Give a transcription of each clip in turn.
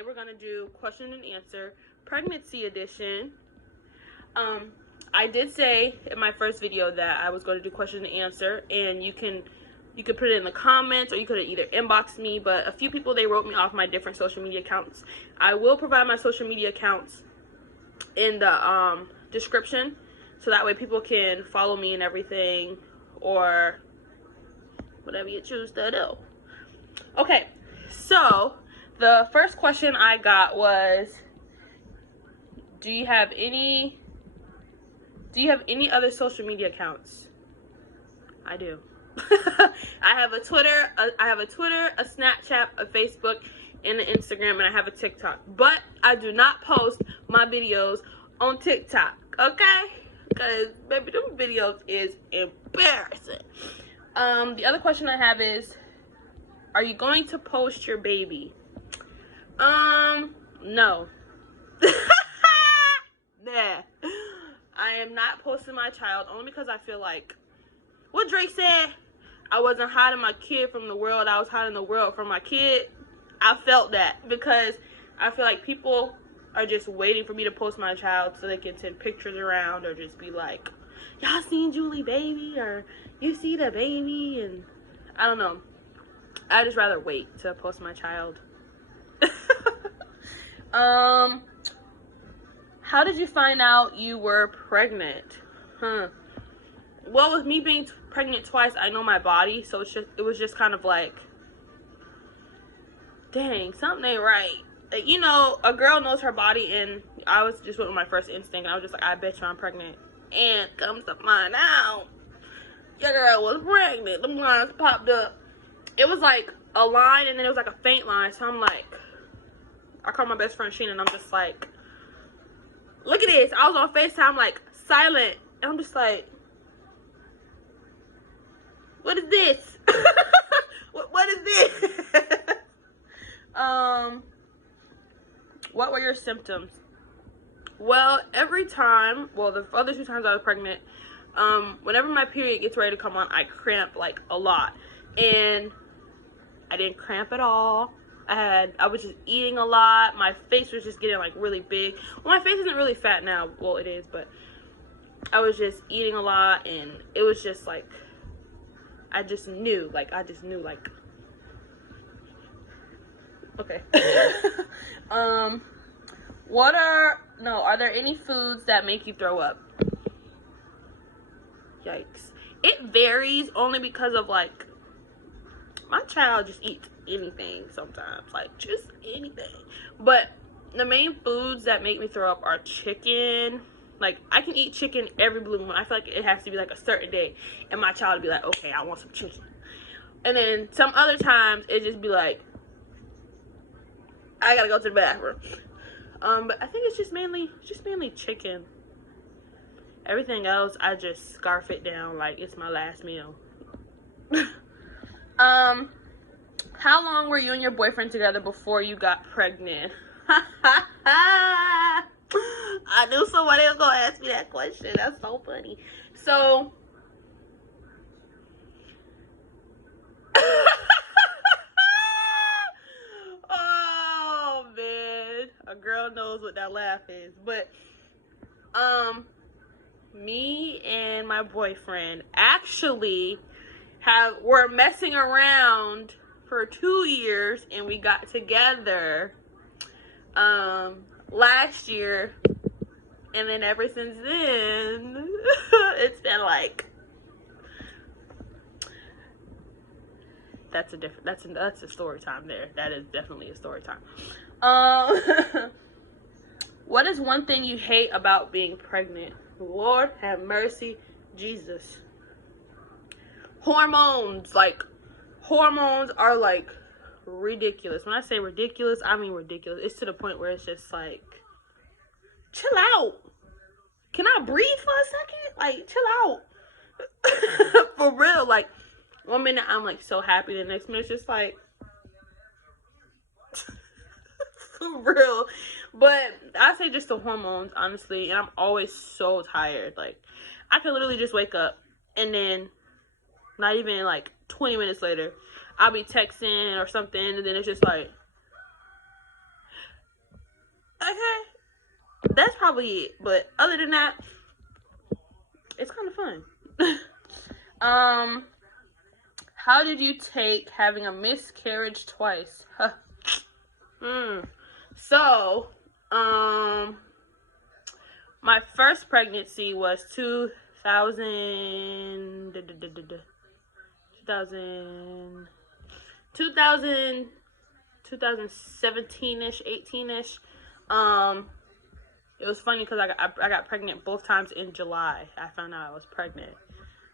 today we're gonna do question and answer, pregnancy edition. I did say in my first video that I was going to do question and answer, and you could put it in the comments, or you could either inbox me, but a few people, they wrote me off my different social media accounts. I will provide my social media accounts in the description, so that way people can follow me and everything, or whatever you choose to do. Okay, so the first question I got was, do you have any other social media accounts? I do. I have a Twitter, a Snapchat, a Facebook, and an Instagram, and I have a TikTok. But I do not post my videos on TikTok, okay? Because, baby, them videos is embarrassing. The other question I have is, are you going to post your baby? No. Nah. I am not posting my child, only because I feel like what Drake said, I wasn't hiding my kid from the world, I was hiding the world from my kid. I felt that, because I feel like people are just waiting for me to post my child so they can send pictures around, or just be like, y'all seen Julie baby, or you see the baby, and I don't know. I just rather wait to post my child. How did you find out you were pregnant? Well, with me being pregnant twice, I know my body, so it was just kind of like, dang, something ain't right. Like, you know, a girl knows her body, and I was just went with my first instinct, and I was just like, I bet you I'm pregnant. And comes to find out, your girl was pregnant. The lines popped up. It was like a line, and then it was like a faint line. So I'm like, I called my best friend Sheena, and I'm just like, look at this. I was on FaceTime, like, silent. And I'm just like, what is this? what is this? What were your symptoms? Well, every time, well, the other 2 times I was pregnant, whenever my period gets ready to come on, I cramp, like, a lot. And I didn't cramp at all. I was just eating a lot. My face was just getting, like, really big. Well, my face isn't really fat now. Well, it is, but I was just eating a lot, and it was just, like, I just knew, like, okay. Are there any foods that make you throw up? Yikes. It varies, only because of, like, my child just eats anything sometimes, like, just anything. But the main foods that make me throw up are chicken. Like, I can eat chicken every blue moon. I feel like it has to be like a certain day, and my child would be like, okay, I want some chicken. And then some other times it just be like, I gotta go to the bathroom. But I think it's just mainly chicken. Everything else, I just scarf it down like it's my last meal. How long were you and your boyfriend together before you got pregnant? I knew somebody was gonna ask me that question. That's so funny. So, oh man, a girl knows what that laugh is. But me and my boyfriend actually were messing around for 2 years, and we got together last year, and then ever since then it's been like, that's a story time there. That is definitely a story time. What is one thing you hate about being pregnant? Lord have mercy, Jesus. Hormones. Like, hormones are like ridiculous. When I say ridiculous, I mean ridiculous. It's to the point where it's just like, chill out. Can I breathe for a second? Like, chill out. For real. Like, 1 minute I'm like so happy, the next minute it's just like, for real. But I say just the hormones, honestly, and I'm always so tired. Like, I could literally just wake up, and then not even like 20 minutes later, I'll be texting or something, and then it's just like, Okay, that's probably it. But other than that, it's kind of fun. How did you take having a miscarriage twice? Huh. So, my first pregnancy was 2000, 2017-ish, 18-ish. It was funny because I got pregnant both times in July. I found out I was pregnant.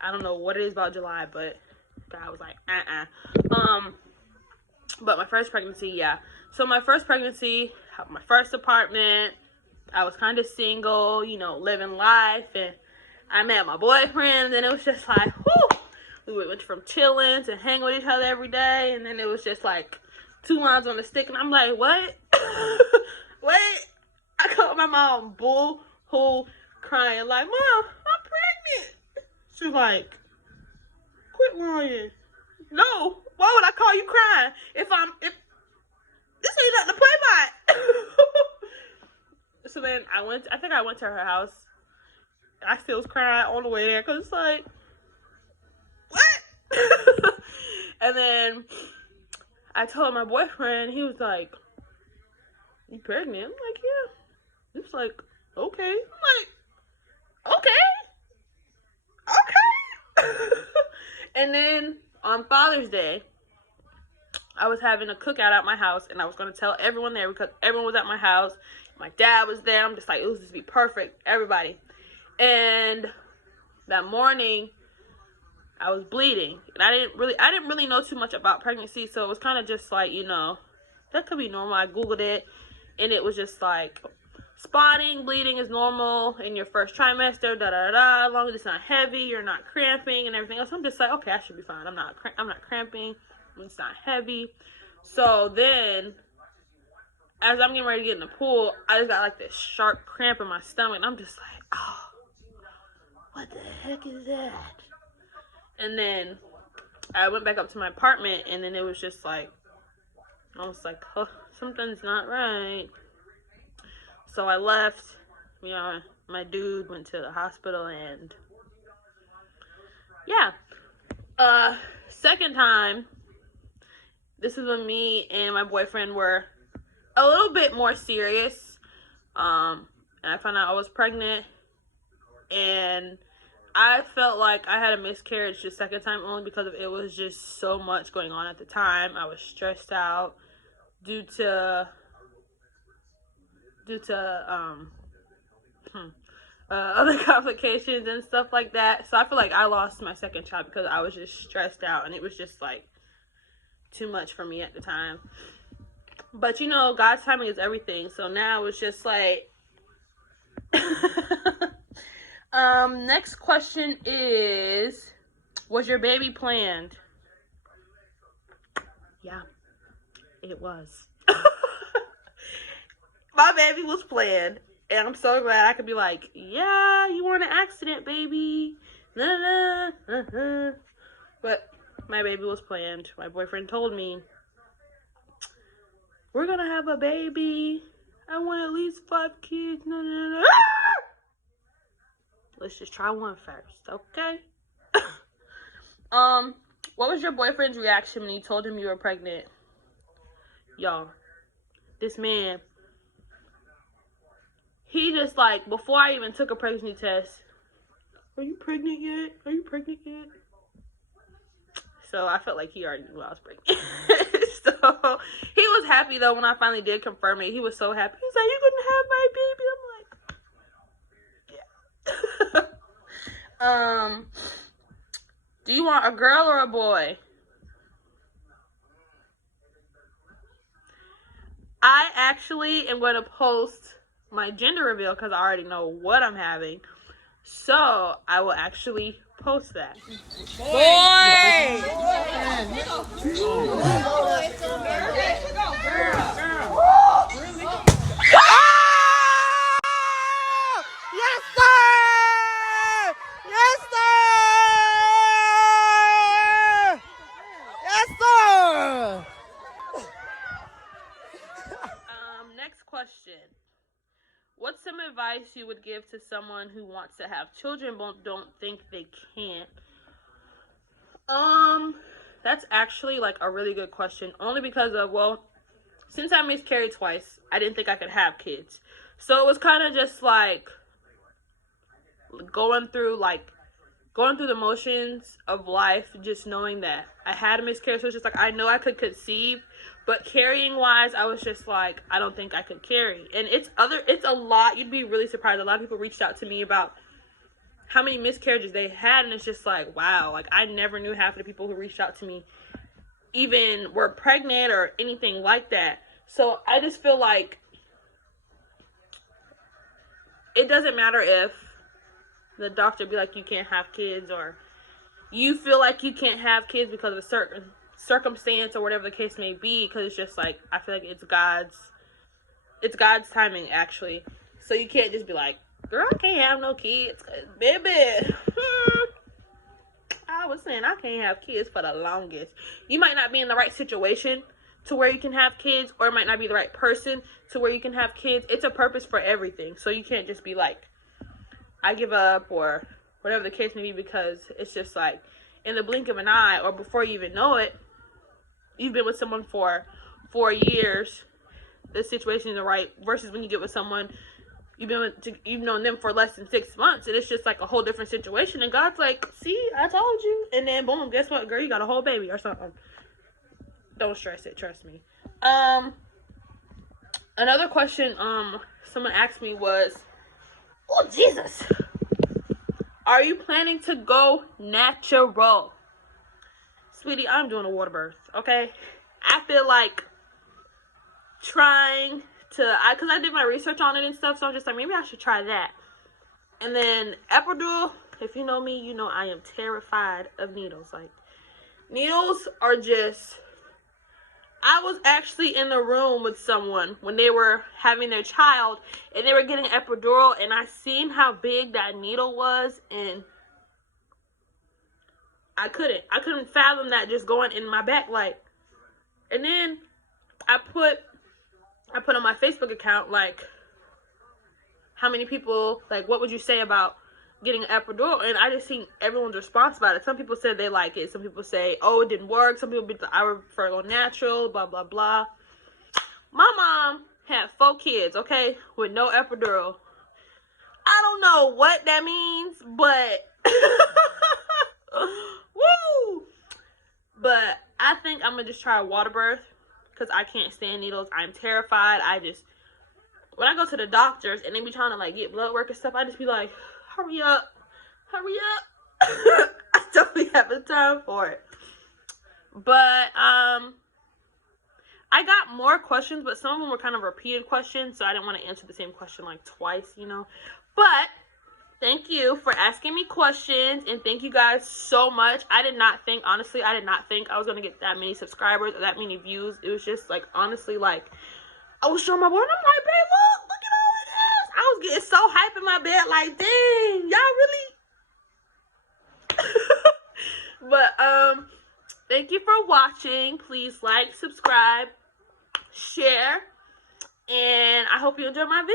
I don't know what it is about July, but God was like, But my first pregnancy, yeah. So my first pregnancy, my first apartment, I was kind of single, you know, living life, and I met my boyfriend, and it was just like, whoo! We went from chilling to hang with each other every day, and then it was just like 2 lines on the stick, and I'm like, what? Wait! I called my mom bull-hoo crying, like, Mom, I'm pregnant! She's like, quit lying. No, why would I call you crying if this ain't nothing to play by? So then I think I went to her house. I still was crying on the way there because it's like, what? And then I told my boyfriend, he was like, you pregnant? I'm like, yeah. He was like, okay. I'm like, okay. And then on Father's Day, I was having a cookout at my house, and I was going to tell everyone there because everyone was at my house. My dad was there. I'm just like, it was just be perfect, everybody. And that morning, I was bleeding, and I didn't really know too much about pregnancy, so it was kind of just like, you know, that could be normal. I Googled it, and it was just like, spotting, bleeding is normal in your first trimester, as long as it's not heavy, you're not cramping, and everything else. I'm just like, okay, I should be fine. I'm not cramping. It's not heavy. So then, as I'm getting ready to get in the pool, I just got like this sharp cramp in my stomach, and I'm just like, oh, what the heck is that? And then I went back up to my apartment, and then it was just like, I was like, oh, something's not right. So I left, you know, my dude went to the hospital, and yeah. Second time, this is when me and my boyfriend were a little bit more serious. And I found out I was pregnant, and I felt like I had a miscarriage the second time only because it was just so much going on at the time. I was stressed out due to other complications and stuff like that. So I feel like I lost my second child because I was just stressed out, and it was just like too much for me at the time. But you know, God's timing is everything. So now it's just like next question is, was your baby planned? Yeah, it was. My baby was planned, and I'm so glad I could be like, yeah, you were in an accident, baby. But my baby was planned. My boyfriend told me, we're gonna have a baby. I want at least 5 kids. Let's just try one first, okay? What was your boyfriend's reaction when you told him you were pregnant? Y'all, this man, he just like, before I even took a pregnancy test, are you pregnant yet? Are you pregnant yet? So I felt like he already knew I was pregnant. So he was happy though when I finally did confirm it. He was so happy. He was like, "You're gonna have my baby?" I'm like, yeah. Do you want a girl or a boy? I actually am going to post my gender reveal because I already know what I'm having. So I will actually post that. Boy! Yes, sir! Yes, sir! Yes, sir! Next question. advice you would give to someone who wants to have children but don't think they can't? That's actually like a really good question. Only because of, well, since I miscarried twice, I didn't think I could have kids. So it was kind of just like going through the motions of life, just knowing that I had a miscarriage. So it's just like, I know I could conceive, but carrying wise, I was just like, I don't think I could carry. And it's a lot. You'd be really surprised. A lot of people reached out to me about how many miscarriages they had, and it's just like, wow, like I never knew half of the people who reached out to me even were pregnant or anything like that. So I just feel like it doesn't matter if the doctor be like, you can't have kids, or you feel like you can't have kids because of a certain circumstance or whatever the case may be, because it's just like, I feel like it's God's timing, actually. So you can't just be like, girl, I can't have no kids, baby. I was saying I can't have kids for the longest. You might not be in the right situation to where you can have kids, or it might not be the right person to where you can have kids. It's a purpose for everything. So you can't just be like, I give up, or whatever the case may be, because it's just like in the blink of an eye, or before you even know it, you've been with someone for 4 years. The situation is right, versus when you get with someone you've known them for less than 6 months, and it's just like a whole different situation. And God's like, see, I told you. And then boom, guess what, girl, you got a whole baby or something. Don't stress it, trust me. Another question someone asked me was, oh Jesus, are you planning to go natural? Sweetie, I'm doing a water birth, okay? I feel like trying to, because I did my research on it and stuff, so I'm just like, maybe I should try that. And then epidural, if you know me, you know I am terrified of needles. Like, needles are just, I was actually in a room with someone when they were having their child, and they were getting epidural, and I seen how big that needle was, and I couldn't fathom that just going in my back, like. And then I put on my Facebook account, like, how many people, like, what would you say about getting an epidural? And I just seen everyone's response about it. Some people said they like it. Some people say, oh, it didn't work. Some people be like, I prefer to go natural, blah, blah, blah. My mom had 4 kids, okay, with no epidural. I don't know what that means, but woo! But I think I'm going to just try a water birth, because I can't stand needles. I'm terrified. When I go to the doctors and they be trying to like get blood work and stuff, I just be like, hurry up. I don't be having time for it. But I got more questions, but some of them were kind of repeated questions, so I didn't want to answer the same question like twice, you know. But thank you for asking me questions, and thank you guys so much. Honestly, I did not think I was going to get that many subscribers or that many views. It was just like, honestly, like, I was showing my board, and I'm like, babe, look at all of this. I was getting so hype in my bed, like, dang, y'all really? But, thank you for watching. Please like, subscribe, share, and I hope you enjoyed my video.